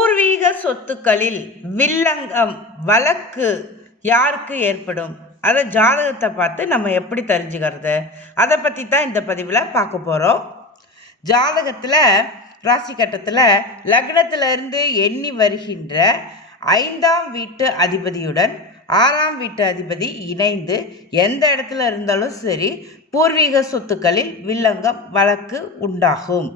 பூர்வீக சொத்துக்களில் வில்லங்கம் வழக்கு யாருக்கு ஏற்படும்? அதை ஜாதகத்தை பார்த்து நம்ம எப்படி தெரிஞ்சுக்கிறது? அதை பற்றி தான் இந்த பதிவில் பார்க்க போகிறோம். ஜாதகத்தில் ராசி கட்டத்தில் லக்னத்திலிருந்து எண்ணி வருகின்ற 5ஆம் வீட்டு அதிபதியுடன் 6ஆம் வீட்டு அதிபதி இணைந்து எந்த இடத்துல இருந்தாலும் சரி பூர்வீக சொத்துக்களில் வில்லங்கம் வழக்கு உண்டாகும்.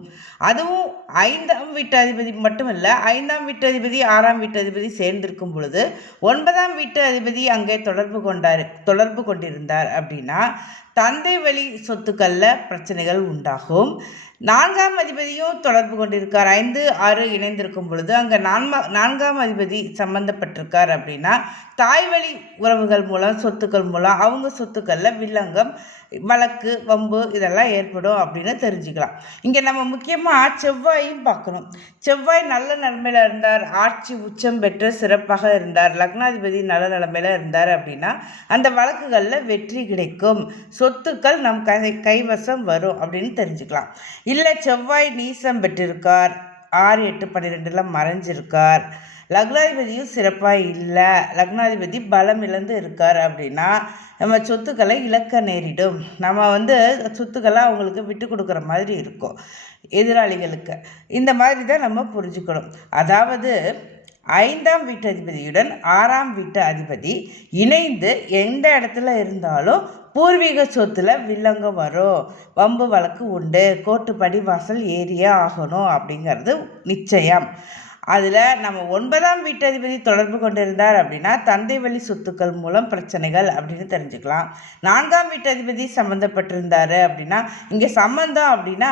அதுவும் 5ஆம் வீட்டு அதிபதி மட்டும் இல்லை, 5ஆம் வீட்டு அதிபதி 6ஆம் வீட்டு அதிபதி சேர்ந்திருக்கும் பொழுது 9ஆம் வீட்டு அதிபதி அங்கே தொடர்பு கொண்டிருந்தார் அப்படின்னா தந்தை வழி சொத்துக்களில் பிரச்சனைகள் உண்டாகும். 4ஆம் அதிபதியும் தொடர்பு கொண்டிருக்கார், 5, 6 இணைந்திருக்கும் பொழுது அங்கே 4ஆம் அதிபதி சம்பந்தப்பட்டிருக்கார் அப்படின்னா தாய் வழி உறவுகள் மூலம் சொத்துக்கள் மூலம் அவங்க சொத்துக்களில் வில்லங்கம் வழக்கு வம்பு இதெல்லாம் ஏற்படும் அப்படின்னு தெரிஞ்சுக்கலாம். இங்கே நம்ம முக்கியமாக செவ்வாயும் பார்க்கணும். செவ்வாய் நல்ல நிலைமையில் இருந்தார், ஆட்சி உச்சம் பெற்று சிறப்பாக இருந்தார், லக்னாதிபதி நல்ல நிலைமையில் இருந்தார் அப்படின்னா அந்த வழக்குகளில் வெற்றி கிடைக்கும், சொத்துக்கள் நம் கைவசம் வரும் அப்படின்னு தெரிஞ்சுக்கலாம். இல்லை செவ்வாய் நீசம் பெற்றிருக்கார், 6, 8, 12 மறைஞ்சிருக்கார், லக்னாதிபதியும் சிறப்பாக இல்லை, லக்னாதிபதி பலம் இழந்து இருக்கார் அப்படின்னா நம்ம சொத்துக்களை இழக்க நேரிடும். நம்ம சொத்துக்களை அவங்களுக்கு விட்டு கொடுக்குற மாதிரி இருக்கும் எதிராளிகளுக்கு. இந்த மாதிரி தான் நம்ம புரிஞ்சுக்கணும். அதாவது 5ஆம் வீட்டு அதிபதியுடன் 6ஆம் வீட்டு அதிபதி இணைந்து எந்த இடத்துல இருந்தாலும் பூர்வீக சொத்துல வில்லங்கம் வரும், வம்பு வழக்கு உண்டு, கோர்ட்டு படி வாசல் ஏறியே ஆகணும் அப்படிங்கிறது நிச்சயம். அதில் நம்ம 9ஆம் வீட்டு அதிபதி தொடர்பு கொண்டிருந்தார் அப்படின்னா தந்தை வழி சொத்துக்கள் மூலம் பிரச்சனைகள் அப்படின்னு தெரிஞ்சுக்கலாம். 4ஆம் வீட்டு அதிபதி சம்மந்தப்பட்டிருந்தார் அப்படின்னா இங்கே சம்மந்தம் அப்படின்னா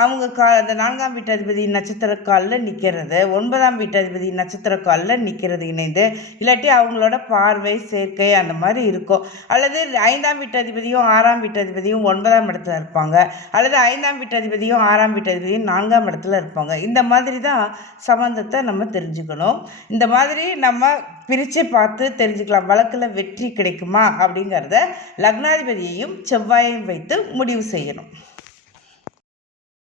அவங்க அந்த 4ஆம் வீட்டு அதிபதி நட்சத்திர காலில் நிற்கிறது, 9ஆம் வீட்டு அதிபதி நட்சத்திர காலில் நிற்கிறது இணைந்து, இல்லாட்டி அவங்களோட பார்வை சேர்க்கை அந்த மாதிரி இருக்கும். அல்லது 5ஆம் வீட்டு அதிபதியும் 6ஆம் வீட்டு அதிபதியும் 9ஆம் இடத்துல இருப்பாங்க, அல்லது 5ஆம் வீட்டு அதிபதியும் 6ஆம் வீட்டு அதிபதியும் 4ஆம் இடத்துல இருப்பாங்க. இந்த மாதிரி தான் சம்மந்தம் நம்ம தெரிஞ்சுக்கணும். இந்த மாதிரி நம்ம பிரித்து பார்த்து தெரிஞ்சுக்கலாம் வழக்கில் வெற்றி கிடைக்குமா அப்படிங்கிறத லக்னாதிபதியையும் செவ்வாயையும் வைத்து முடிவு செய்யணும்.